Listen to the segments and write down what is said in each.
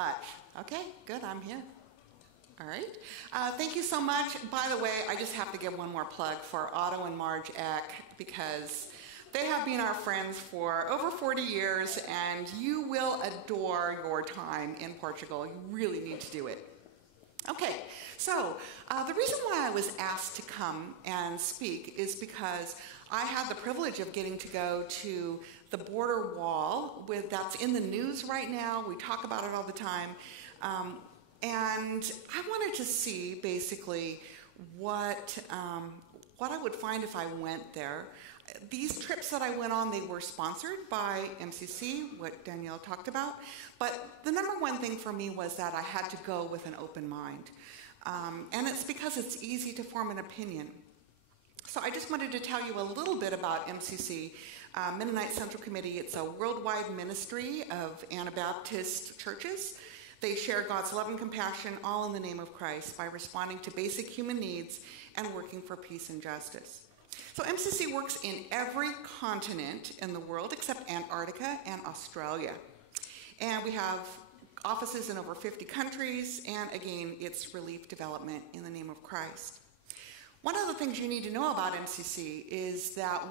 Okay, good, I'm here. All right. Thank you so much. By the way, I just have to give one more plug for Otto and Marge Eck, because they have been our friends for over 40 years, and you will adore your time in Portugal. You really need to do it. Okay, so the reason why I was asked to come and speak is because I had the privilege of getting to go to the border wall that's in the news right now. We talk about it all the time. And I wanted to see basically what I would find if I went there. These trips that I went on, they were sponsored by MCC, what Danielle talked about. But the number one thing for me was that I had to go with an open mind. And it's because it's easy to form an opinion. So I just wanted to tell you a little bit about MCC, Mennonite Central Committee. It's a worldwide ministry of Anabaptist churches. They share God's love and compassion all in the name of Christ by responding to basic human needs and working for peace and justice. So MCC works in every continent in the world except Antarctica and Australia. And we have offices in over 50 countries, and again, it's relief development in the name of Christ. One of the things you need to know about MCC is that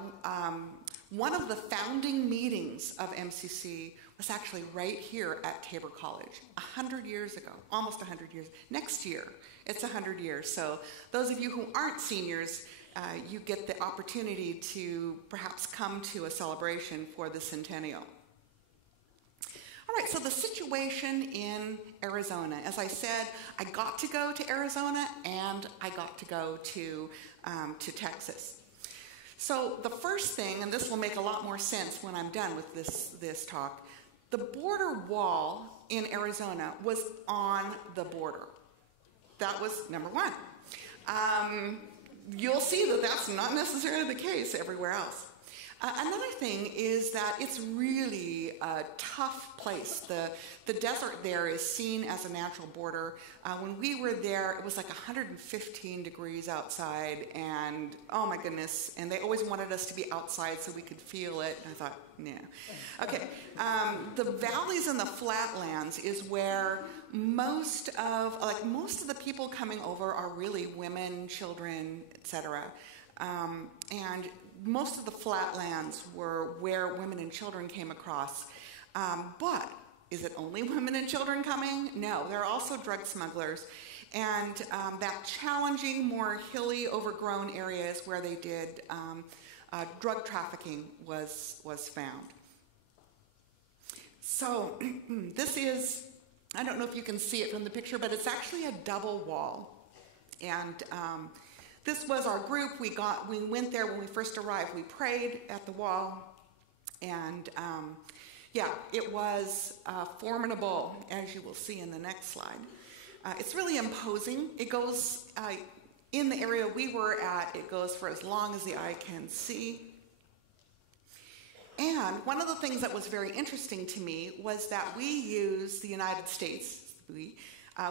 one of the founding meetings of MCC was actually right here at Tabor College 100 years ago, almost 100 years. Next year, it's 100 years. So those of you who aren't seniors, you get the opportunity to perhaps come to a celebration for the centennial. All right, so the situation in Arizona. As I said, I got to go to Arizona and I got to go to Texas. So the first thing, and this will make a lot more sense when I'm done with this talk, the border wall in Arizona was on the border. That was number one. You'll see that that's not necessarily the case everywhere else. Another thing is that it's really a tough place. The desert there is seen as a natural border. When we were there, it was like 115 degrees outside, and oh my goodness, and they always wanted us to be outside so we could feel it. And I thought, nah. Okay, the valleys and the flatlands is where most of the people coming over are really women, children, etc. And most of the flatlands were where women and children came across. But is it only women and children coming? No, there are also drug smugglers. And that challenging, more hilly, overgrown areas where they did drug trafficking was found. So this is, I don't know if you can see it from the picture, but it's actually a double wall. And this was our group. We went there when we first arrived. We prayed at the wall, and yeah, it was formidable, as you will see in the next slide. It's really imposing. It goes, in the area we were at, it goes for as long as the eye can see. And one of the things that was very interesting to me was that we use the United States, we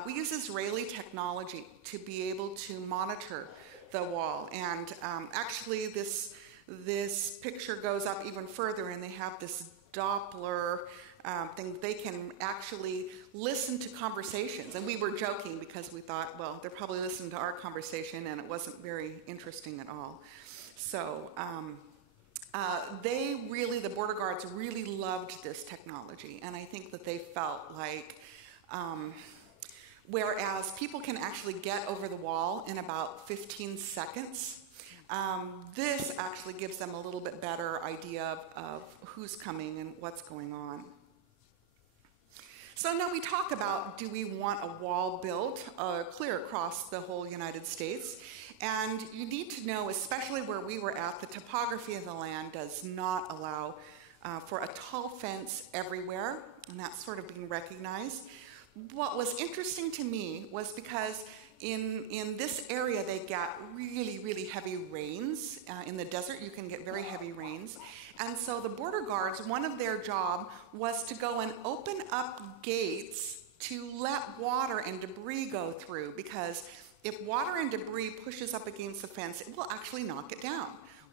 use Israeli technology to be able to monitor the wall. And actually this picture goes up even further, and they have this Doppler thing. They can actually listen to conversations. And we were joking because we thought, well, they're probably listening to our conversation, and it wasn't very interesting at all. So the border guards really loved this technology, and I think that they felt like, whereas people can actually get over the wall in about 15 seconds, this actually gives them a little bit better idea of who's coming and what's going on. So now we talk about, do we want a wall built clear across the whole United States? And you need to know, especially where we were at, the topography of the land does not allow for a tall fence everywhere, and that's sort of being recognized. What was interesting to me was because in this area they get really, really heavy rains. In the desert you can get very heavy rains. And so the border guards, one of their job was to go and open up gates to let water and debris go through, because if water and debris pushes up against the fence, it will actually knock it down.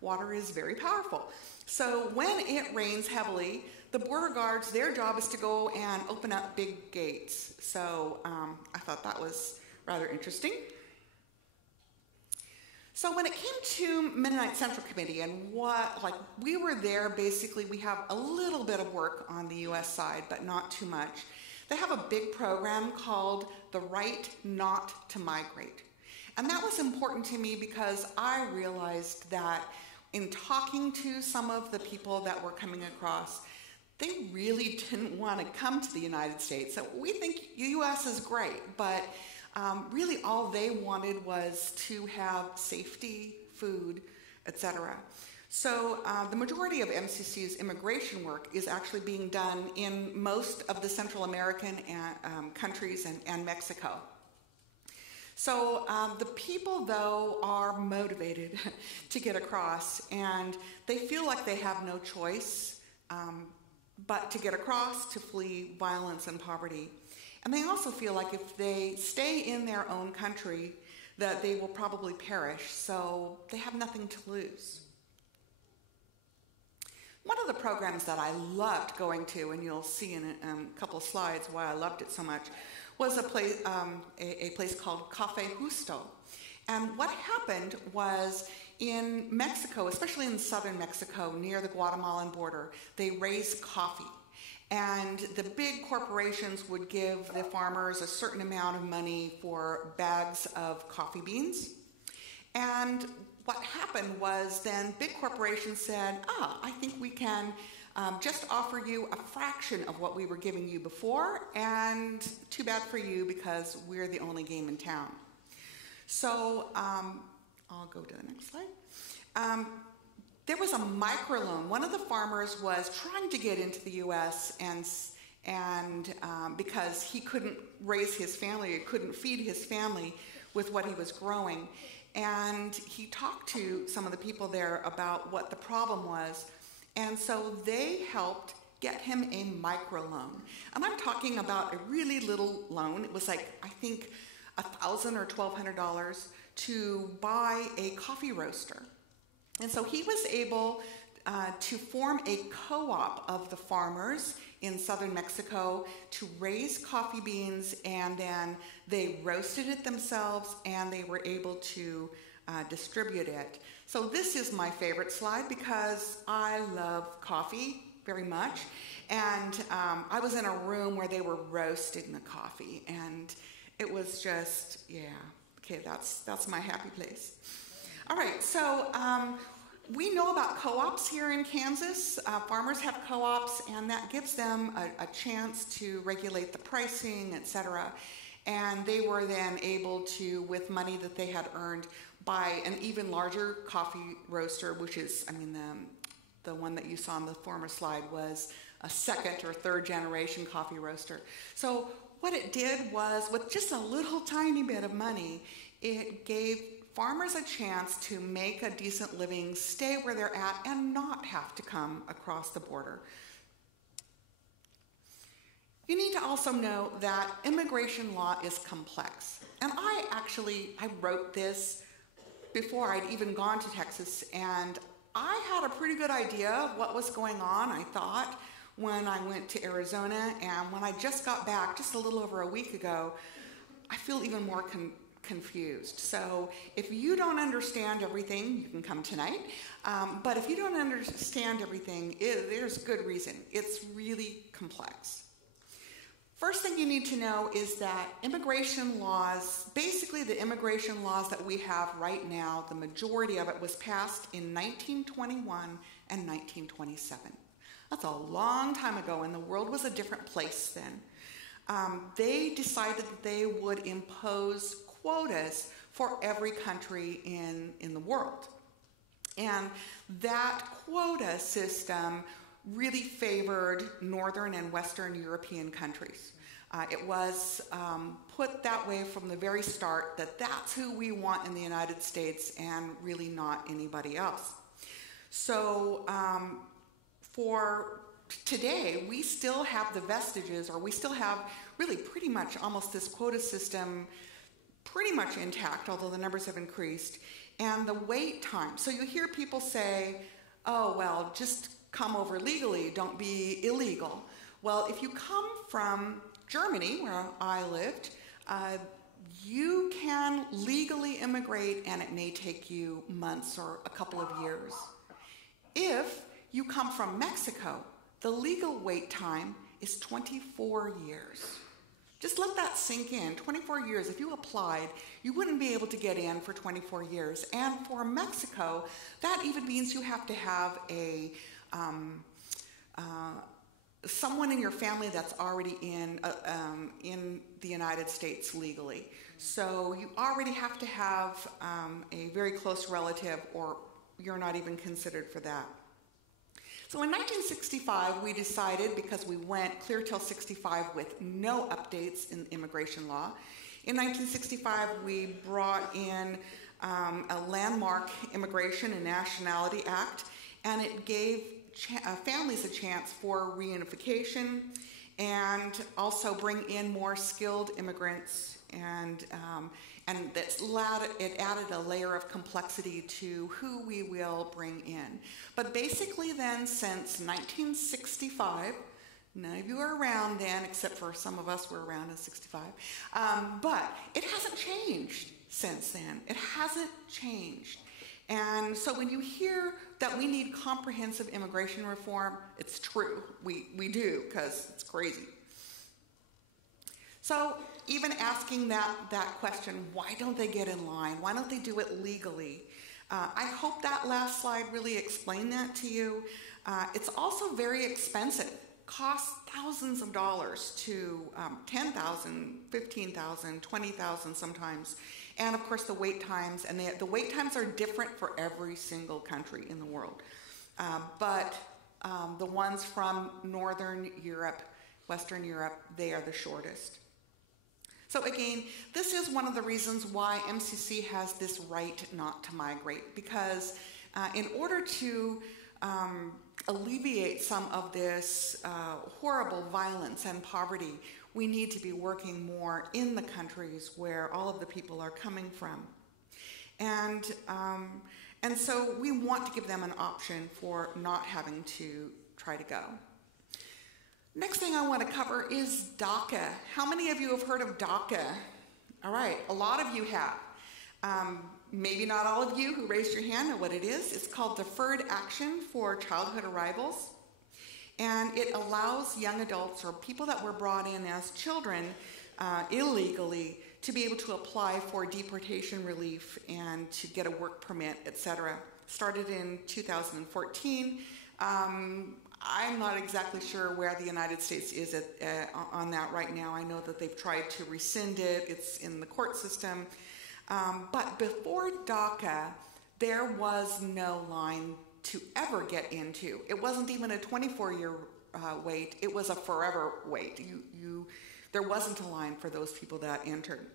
water is very powerful. So when it rains heavily, the border guards, their job is to go and open up big gates. So I thought that was rather interesting. So when it came to Mennonite Central Committee and we were there, basically we have a little bit of work on the US side, but not too much. They have a big program called The Right Not to Migrate. And that was important to me because I realized that in talking to some of the people that were coming across, they really didn't want to come to the United States. So we think the US is great, but really all they wanted was to have safety, food, etc. So the majority of MCC's immigration work is actually being done in most of the Central American countries and Mexico. So the people, though, are motivated to get across, and they feel like they have no choice but to get across, to flee violence and poverty. And they also feel like if they stay in their own country, that they will probably perish, so they have nothing to lose. One of the programs that I loved going to, and you'll see in a couple of slides why I loved it so much, was a place called Café Justo. And what happened was in Mexico, especially in southern Mexico, near the Guatemalan border, they raised coffee. And the big corporations would give the farmers a certain amount of money for bags of coffee beans. And what happened was then big corporations said, I think we can just offer you a fraction of what we were giving you before, and too bad for you because we're the only game in town. So I'll go to the next slide. There was a microloan. One of the farmers was trying to get into the U.S. and because he couldn't raise his family, he couldn't feed his family with what he was growing. And he talked to some of the people there about what the problem was. And so they helped get him a microloan. And I'm talking about a really little loan. It was like, I think, $1,000 or $1,200 to buy a coffee roaster. And so he was able to form a co-op of the farmers in southern Mexico to raise coffee beans, and then they roasted it themselves and they were able to distribute it. So this is my favorite slide because I love coffee very much, and I was in a room where they were roasting the coffee, and it was just, yeah, okay, that's my happy place. All right, so we know about co-ops here in Kansas. Farmers have co-ops, and that gives them a chance to regulate the pricing, etc. And they were then able to, with money that they had earned, buy an even larger coffee roaster, which is, I mean, the one that you saw on the former slide was a second or third generation coffee roaster. So what it did was, with just a little tiny bit of money, it gave farmers a chance to make a decent living, stay where they're at, and not have to come across the border. You need to also know that immigration law is complex. And I wrote this before I'd even gone to Texas, and I had a pretty good idea of what was going on, I thought, when I went to Arizona. And when I just got back, just a little over a week ago, I feel even more confused. So if you don't understand everything, you can come tonight. But if you don't understand everything, there's good reason. It's really complex. First thing you need to know is that immigration laws, basically the immigration laws that we have right now, the majority of it was passed in 1921 and 1927. That's a long time ago, and the world was a different place then. They decided that they would impose quotas for every country in the world. And that quota system really favored Northern and Western European countries. It was put that way from the very start, that that's who we want in the United States and really not anybody else. So for today, we still have the vestiges, or we still have really pretty much almost this quota system pretty much intact, although the numbers have increased, and the wait time. So you hear people say, oh, well, just come over legally, don't be illegal. Well, if you come from Germany, where I lived, you can legally immigrate, and it may take you months or a couple of years. If you come from Mexico, the legal wait time is 24 years. Just let that sink in. 24 years. If you applied, you wouldn't be able to get in for 24 years. And for Mexico, that even means you have to have someone in your family that's already in the United States legally. So you already have to have a very close relative, or you're not even considered for that. So in 1965, we decided, because we went clear till 65 with no updates in immigration law, in 1965 we brought in a landmark Immigration and Nationality Act, and it gave families a chance for reunification and also bring in more skilled immigrants, and it added a layer of complexity to who we will bring in. But basically then, since 1965, none of you are around then, except for some of us were around in 65, but it hasn't changed since then. It hasn't changed. And so when you hear that we need comprehensive immigration reform, it's true. We do, because it's crazy. So even asking that question, why don't they get in line? Why don't they do it legally? I hope that last slide really explained that to you. It's also very expensive. Costs thousands of dollars to $10,000, $15,000, $20,000 sometimes. And of course the wait times, and the wait times are different for every single country in the world. But the ones from Northern Europe, Western Europe, they are the shortest. So again, this is one of the reasons why MCC has this right not to migrate, because in order to alleviate some of this horrible violence and poverty, we need to be working more in the countries where all of the people are coming from. And so we want to give them an option for not having to try to go. Next thing I want to cover is DACA. How many of you have heard of DACA? All right, a lot of you have. Maybe not all of you who raised your hand know what it is. It's called Deferred Action for Childhood Arrivals. And it allows young adults or people that were brought in as children illegally to be able to apply for deportation relief and to get a work permit, etc. Started in 2014. I'm not exactly sure where the United States is on that right now. I know that they've tried to rescind it. It's in the court system. But before DACA, there was no line to ever get into. It wasn't even a 24-year wait. It was a forever wait. There wasn't a line for those people that entered.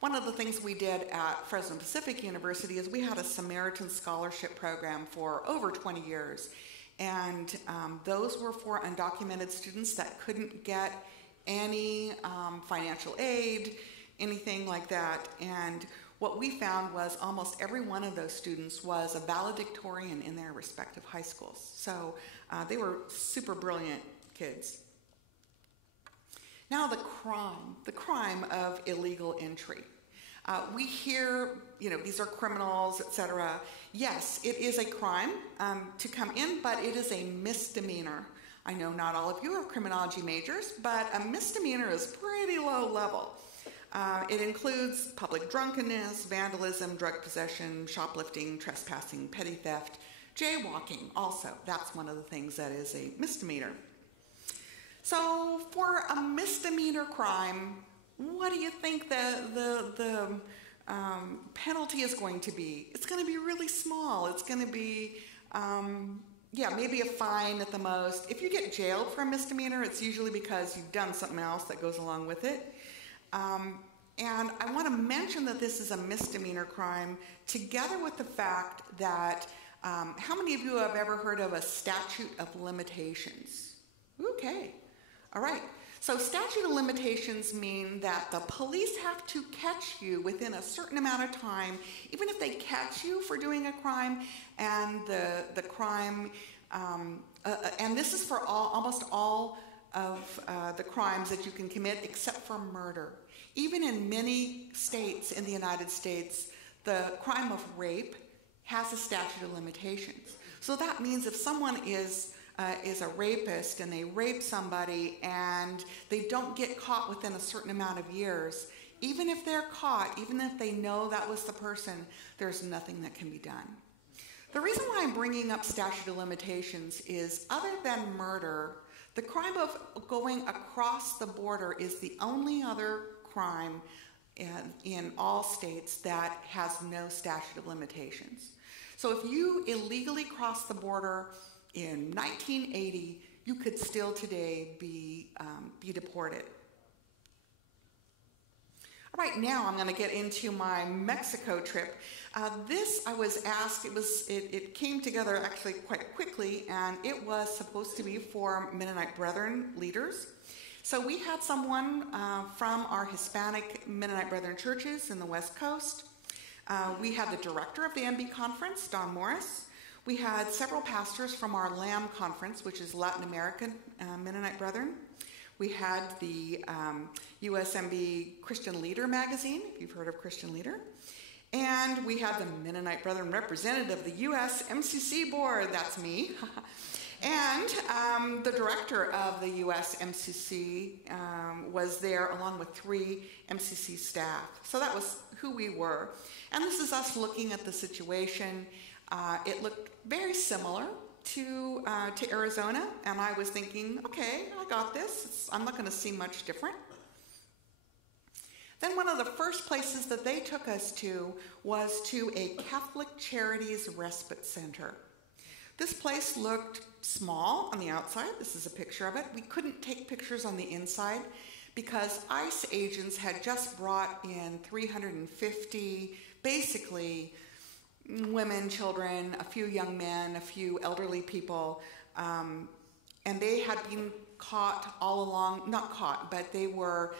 One of the things we did at Fresno Pacific University is we had a Samaritan Scholarship Program for over 20 years. And those were for undocumented students that couldn't get any financial aid, anything like that. And what we found was almost every one of those students was a valedictorian in their respective high schools. So they were super brilliant kids. Now the crime of illegal entry. We hear, these are criminals, etc. Yes, it is a crime to come in, but it is a misdemeanor. I know not all of you are criminology majors, but a misdemeanor is pretty low level. It includes public drunkenness, vandalism, drug possession, shoplifting, trespassing, petty theft, jaywalking also. That's one of the things that is a misdemeanor. So for a misdemeanor crime, what do you think the penalty is going to be? It's going to be really small. It's going to be, maybe a fine at the most. If you get jailed for a misdemeanor, it's usually because you've done something else that goes along with it. And I want to mention that this is a misdemeanor crime, together with the fact that how many of you have ever heard of a statute of limitations? Okay. All right. So statute of limitations mean that the police have to catch you within a certain amount of time, even if they catch you for doing a crime, and the crime, and this is for almost all of the crimes that you can commit except for murder. Even in many states in the United States, the crime of rape has a statute of limitations. So that means if someone is a rapist and they rape somebody and they don't get caught within a certain amount of years, even if they're caught, even if they know that was the person, there's nothing that can be done. The reason why I'm bringing up statute of limitations is, other than murder, the crime of going across the border is the only other crime in all states that has no statute of limitations. So if you illegally cross the border in 1980, you could still today be deported. All right, now I'm going to get into my Mexico trip. This, I was asked, it came together actually quite quickly, and it was supposed to be for Mennonite Brethren leaders. So we had someone from our Hispanic Mennonite Brethren churches in the West Coast. We had the director of the M.B. conference, Don Morris. We had several pastors from our LAM conference, which is Latin American Mennonite Brethren. We had the US M.B. Christian Leader magazine, if you've heard of Christian Leader. And we had the Mennonite Brethren representative of the US MCC board, that's me. And the director of the US MCC was there along with 3 MCC staff. So that was who we were. And this is us looking at the situation. It looked very similar to Arizona, and I was thinking, okay, I got this. I'm not going to see much different. Then one of the first places that they took us to was to a Catholic Charities Respite Center. This place looked small on the outside. This is a picture of it. We couldn't take pictures on the inside because ICE agents had just brought in 350, basically, women, children, a few young men, a few elderly people, and they had been caught all along, not caught, but they were,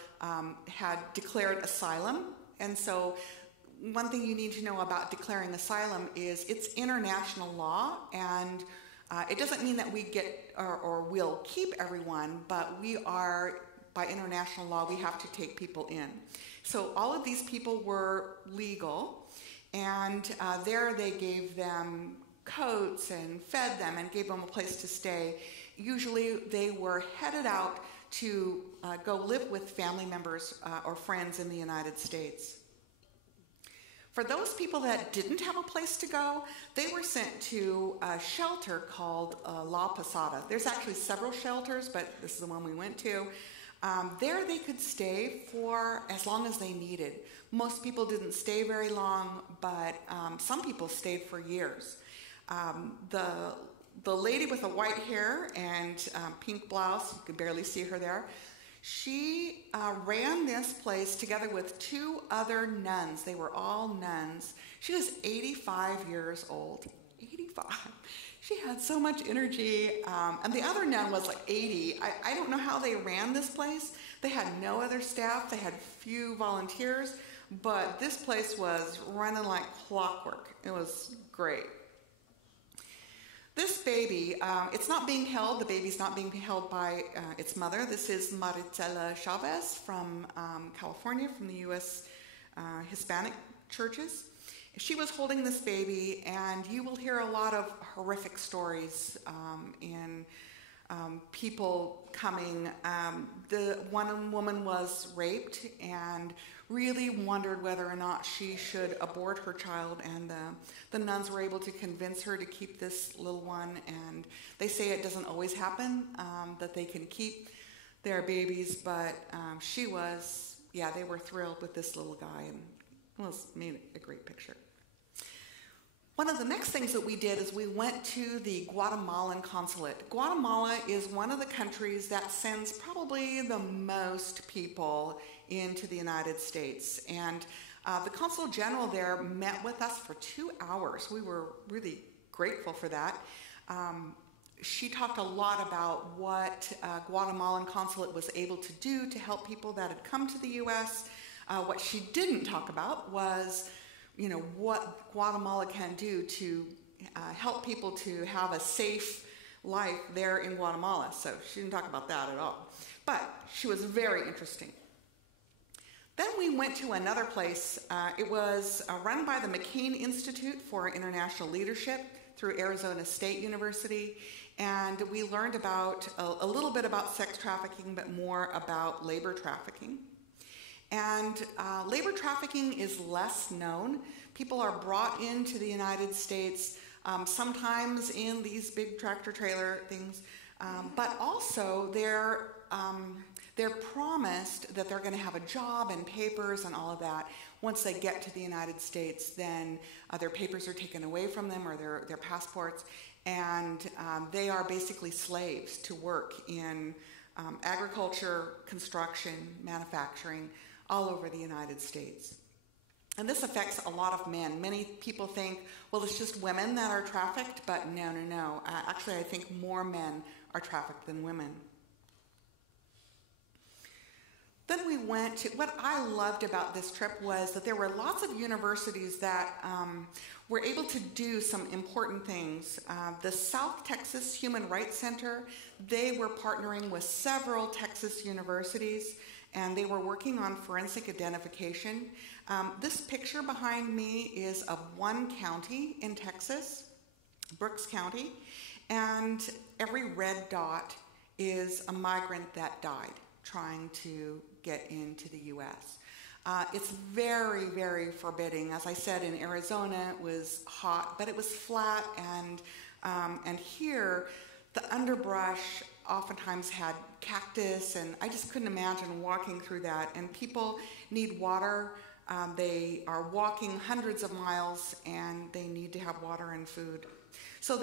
had declared asylum. And so one thing you need to know about declaring asylum is it's international law, and it doesn't mean that we get or will keep everyone, but we are, by international law, we have to take people in. So all of these people were legal. And there they gave them coats and fed them and gave them a place to stay. Usually they were headed out to go live with family members or friends in the United States. For those people that didn't have a place to go, they were sent to a shelter called La Posada. There's actually several shelters, but this is the one we went to. There they could stay for as long as they needed. Most people didn't stay very long, but some people stayed for years. The lady with the white hair and pink blouse, you could barely see her there, she ran this place together with 2 other nuns. They were all nuns. She was 85 years old. 85. She had so much energy, and the other nun was like 80. I don't know how they ran this place. They had no other staff. They had few volunteers, but this place was running like clockwork. It was great. This baby, it's not being held. The baby's not being held by its mother. This is Maritela Chavez from California, from the US Hispanic churches. She was holding this baby, and you will hear a lot of horrific stories in people coming. The one woman was raped and really wondered whether or not she should abort her child, and the nuns were able to convince her to keep this little one, and they say it doesn't always happen, that they can keep their babies, but she was, they were thrilled with this little guy, and it made a great picture. One of the next things that we did is we went to the Guatemalan consulate. Guatemala is one of the countries that sends probably the most people into the United States. And the consul general there met with us for 2 hours. We were really grateful for that. she talked a lot about what Guatemalan consulate was able to do to help people that had come to the U.S. What she didn't talk about was, what Guatemala can do to help people to have a safe life there in Guatemala. So she didn't talk about that at all. But she was very interesting. Then we went to another place. It was run by the McCain Institute for International Leadership through Arizona State University. And we learned about a little bit about sex trafficking, but more about labor trafficking. And labor trafficking is less known. People are brought into the United States, sometimes in these big tractor trailer things, but also they're promised that they're going to have a job and papers and all of that. Once they get to the United States, then their papers are taken away from them, or their passports, and they are basically slaves to work in agriculture, construction, manufacturing, all over the United States. And this affects a lot of men. Many people think, well, it's just women that are trafficked, but no. Actually, I think more men are trafficked than women. Then we went to, what I loved about this trip was that there were lots of universities that were able to do some important things. The South Texas Human Rights Center, they were partnering with several Texas universities, and they were working on forensic identification. This picture behind me is of one county in Texas, Brooks County, and every red dot is a migrant that died trying to get into the U.S. It's very, very forbidding. As I said, in Arizona it was hot, but it was flat, and here the underbrush oftentimes had cactus, and I just couldn't imagine walking through that. And people need water. They are walking hundreds of miles, and they need to have water and food. So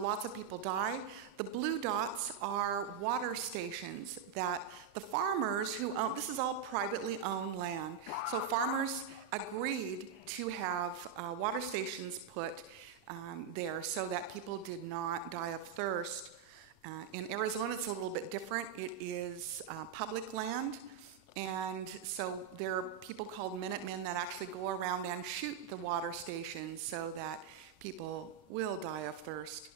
lots of people die. The blue dots are water stations that the farmers who own, this is all privately owned land, so farmers agreed to have water stations put there so that people did not die of thirst. In Arizona, it's a little bit different. It is public land, and so there are people called Minutemen that actually go around and shoot the water stations so that people will die of thirst.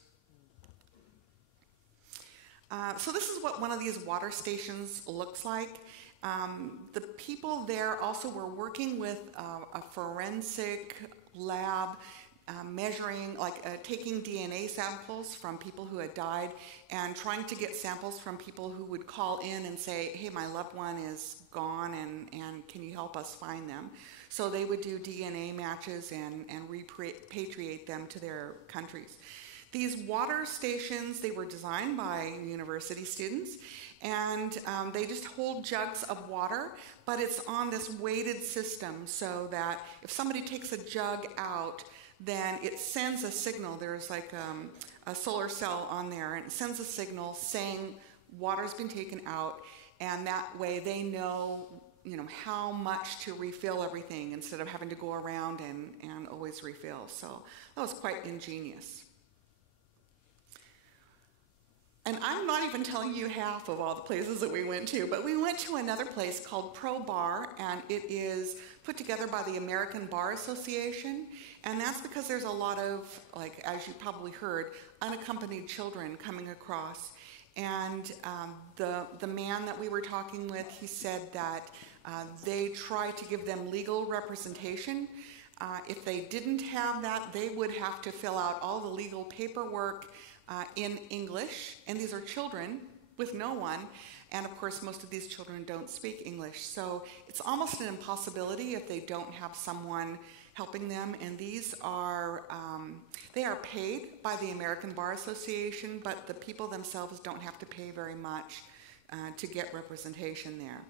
So this is what one of these water stations looks like. The people there also were working with a forensic lab, measuring, taking DNA samples from people who had died and trying to get samples from people who would call in and say, hey, my loved one is gone, and can you help us find them? So they would do DNA matches and repatriate them to their countries. These water stations, they were designed by university students, and they just hold jugs of water, but it's on this weighted system so that if somebody takes a jug out, then it sends a signal. There's like a solar cell on there, and it sends a signal saying water's been taken out, and that way they know how much to refill everything instead of having to go around and always refill. So that was quite ingenious. And I'm not even telling you half of all the places that we went to, but we went to another place called Pro Bar, and it is put together by the American Bar Association, and that's because there's a lot of, as you probably heard, unaccompanied children coming across. And the man that we were talking with, he said that they try to give them legal representation. If they didn't have that, they would have to fill out all the legal paperwork in English, and these are children with no one, and of course most of these children don't speak English, so it's almost an impossibility if they don't have someone helping them. And these are they are paid by the American Bar Association, but the people themselves don't have to pay very much to get representation there.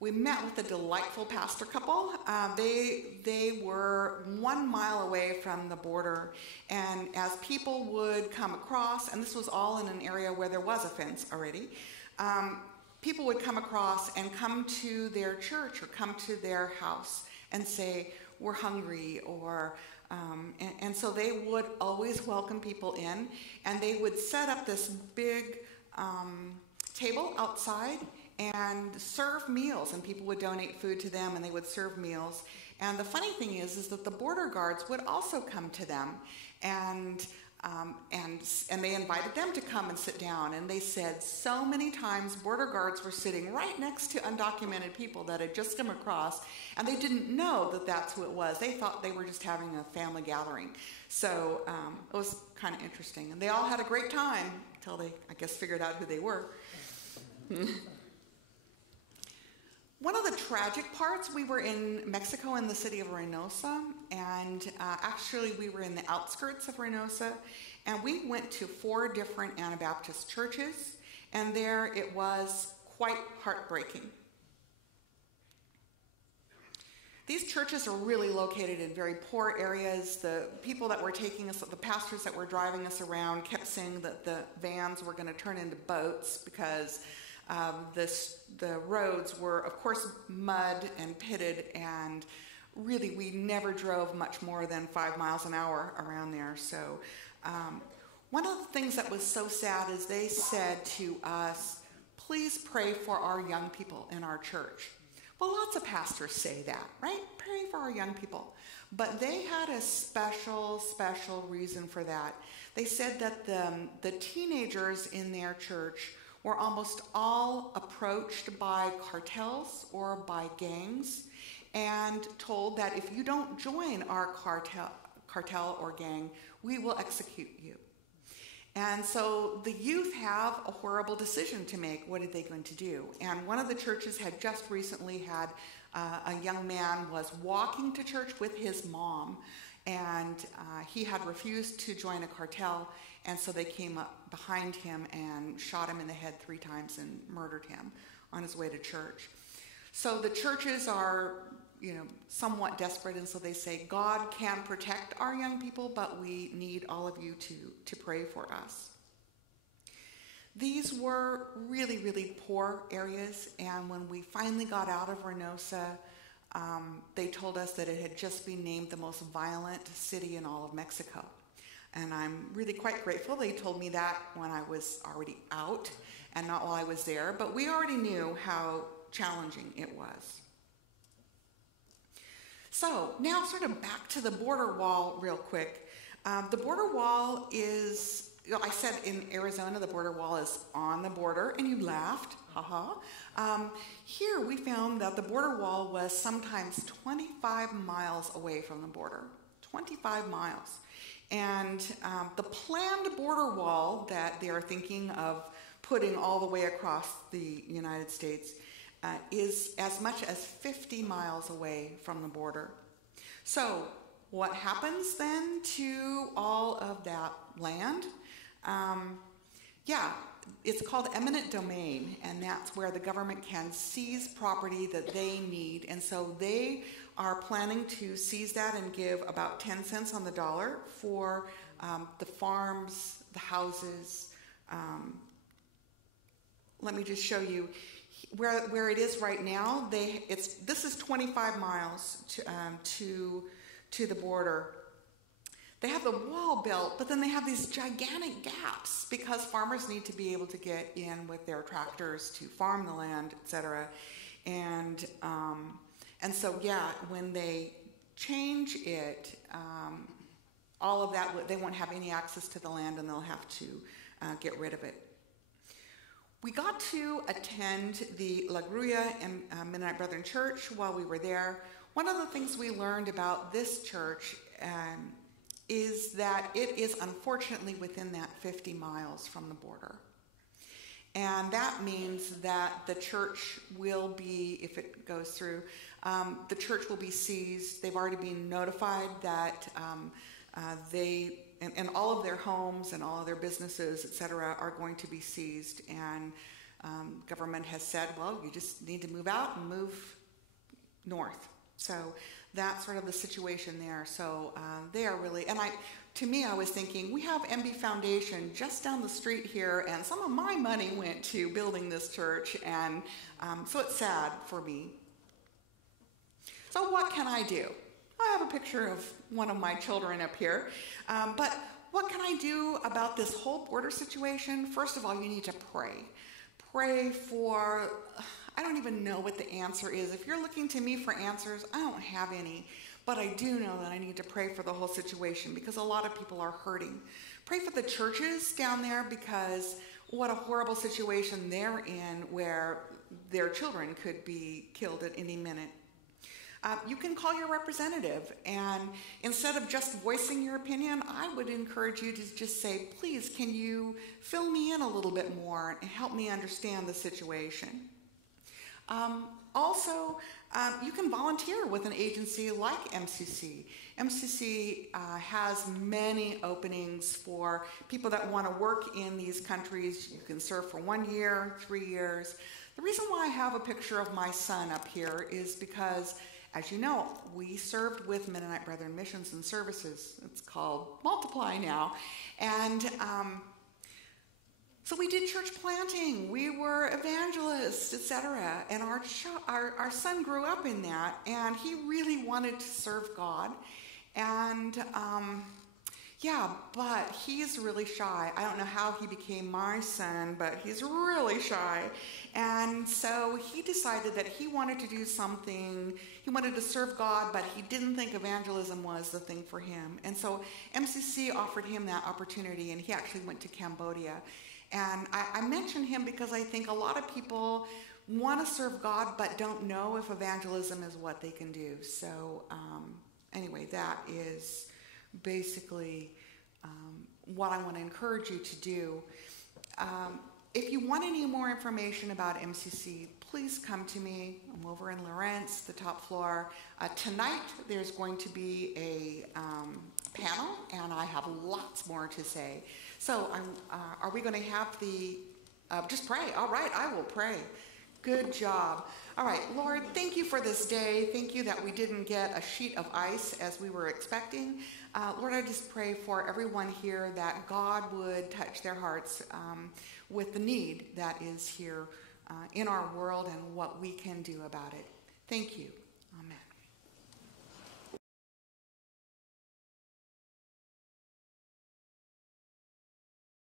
We met with a delightful pastor couple. They were 1 mile away from the border, and as people would come across, and this was all in an area where there was a fence already, people would come across and come to their church or come to their house and say, we're hungry, or And so they would always welcome people in, and they would set up this big table outside and serve meals, and people would donate food to them, and they would serve meals. And the funny thing is that the border guards would also come to them, and they invited them to come and sit down. And they said so many times border guards were sitting right next to undocumented people that had just come across, and they didn't know that that's who it was. They thought they were just having a family gathering. So it was kind of interesting. And they all had a great time until they, I guess, figured out who they were. One of the tragic parts, we were in Mexico in the city of Reynosa, and actually we were in the outskirts of Reynosa, and we went to 4 different Anabaptist churches, and there it was quite heartbreaking. These churches are really located in very poor areas. The people that were taking us, the pastors that were driving us around kept saying that the vans were going to turn into boats because the roads were, of course, mud and pitted, and really we never drove much more than 5 miles an hour around there. So one of the things that was so sad is they said to us, please pray for our young people in our church. Well, lots of pastors say that, right? Pray for our young people. But they had a special reason for that. They said that the teenagers in their church were almost all approached by cartels or by gangs and told that if you don't join our cartel or gang, we will execute you. And so the youth have a horrible decision to make. What are they going to do? And one of the churches had just recently had a young man was walking to church with his mom, and he had refused to join a cartel, and so they came up behind him and shot him in the head 3 times and murdered him on his way to church. So the churches are, somewhat desperate, and so they say, God can protect our young people, but we need all of you to pray for us. These were really, really poor areas, and when we finally got out of Reynosa, they told us that it had just been named the most violent city in all of Mexico. And I'm really quite grateful they told me that when I was already out and not while I was there, but we already knew how challenging it was. So now sort of back to the border wall real quick. The border wall is, I said in Arizona the border wall is on the border, and you laughed, haha. Here we found that the border wall was sometimes 25 miles away from the border, 25 miles. And the planned border wall that they are thinking of putting all the way across the United States is as much as 50 miles away from the border. So what happens then to all of that land? It's called eminent domain, and that's where the government can seize property that they need. And so they are planning to seize that and give about 10 cents on the dollar for the farms, the houses. Let me just show you where it is right now. This is 25 miles to the border. They have the wall built, but then they have these gigantic gaps because farmers need to be able to get in with their tractors to farm the land, etc. And so, when they change it, all of that, they won't have any access to the land, and they'll have to get rid of it. We got to attend the La Grulla Mennonite Brethren Church while we were there. One of the things we learned about this church is that it is unfortunately within that 50 miles from the border. And that means that the church will be, if it goes through, the church will be seized. They've already been notified that and all of their homes and all of their businesses, etc., are going to be seized. And government has said, well, you just need to move out and move north. So that's sort of the situation there. So they are really, and I was thinking, we have M.B. Foundation just down the street here, and some of my money went to building this church, and so it's sad for me. So what can I do? I have a picture of one of my children up here. But what can I do about this whole border situation? First of all, you need to pray. Pray for, I don't even know what the answer is. If you're looking to me for answers, I don't have any. But I do know that I need to pray for the whole situation because a lot of people are hurting. Pray for the churches down there because what a horrible situation they're in where their children could be killed at any minute. You can call your representative, and instead of just voicing your opinion, I would encourage you to just say, please, can you fill me in a little bit more and help me understand the situation? Also, you can volunteer with an agency like MCC. MCC has many openings for people that want to work in these countries. You can serve for 1 year, 3 years. The reason why I have a picture of my son up here is because, as you know, we served with Mennonite Brethren Missions and Services. It's called Multiply now. And so we did church planting. We were evangelists, etc. And our son grew up in that, and he really wanted to serve God. And but he's really shy. I don't know how he became my son, but he's really shy. And so he decided that he wanted to do something. He wanted to serve God, but he didn't think evangelism was the thing for him. And so MCC offered him that opportunity, and he actually went to Cambodia. And I mention him because I think a lot of people want to serve God but don't know if evangelism is what they can do. So anyway, that is basically what I want to encourage you to do. If you want any more information about MCC, please come to me. I'm over in Lawrence, the top floor. Tonight there's going to be a panel, and I have lots more to say. So are we going to have the, just pray. All right, I will pray. Good job. All right, Lord, thank you for this day. Thank you that we didn't get a sheet of ice as we were expecting. Lord, I just pray for everyone here that God would touch their hearts with the need that is here in our world and what we can do about it. Thank you. Amen.